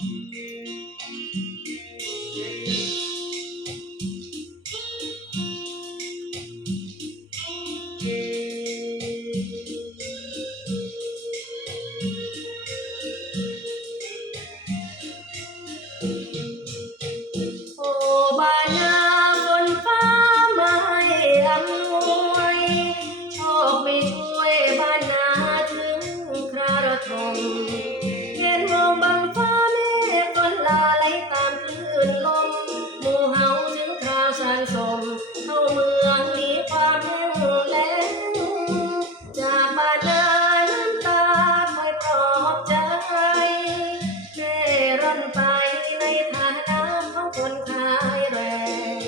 โงคราวสนสมเข้าเมืองหนีความแห้งแล้งจากบ้านนาน้ำตาคอยปลอบใจเร่ร่อนไปในฐานะของคนขายแรง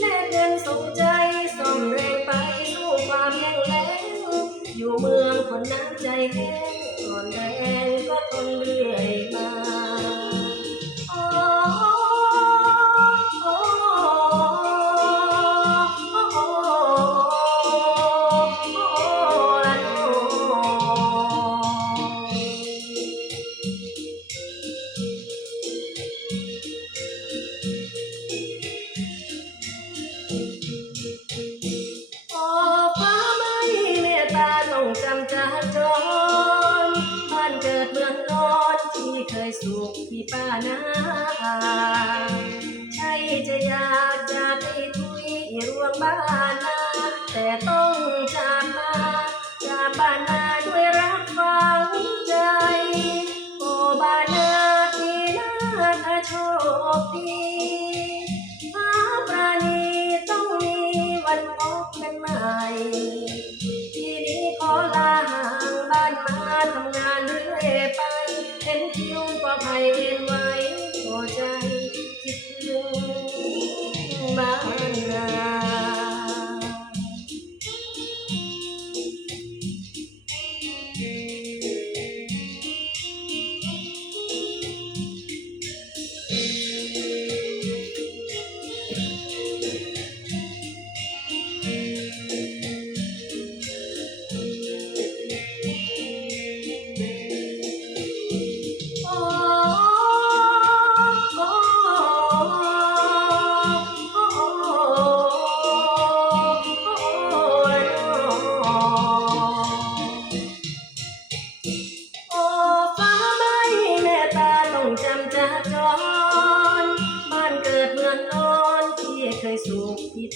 แลกเงินส่งใจส่อมแรงไปสู้ความแห้งแล้งอยู่เมืองคนน้ำใจแห้งอ่อนแรงก็ทนเรื่อยมา สุขที่ป้านาใช่จะอยากจะไปทุยรวงบ้านนาแต่ต้องจากมาจาก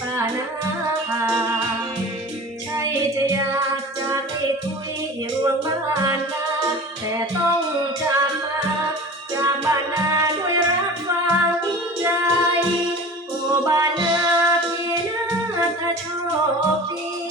ปานาใช่จะอยากจะให้ทุยรวงบ้านนา แต่ต้องจากมาจากบ้านนาด้วยรักฝังใจโอ้บ้านนาพี่นาถ้าโชคดี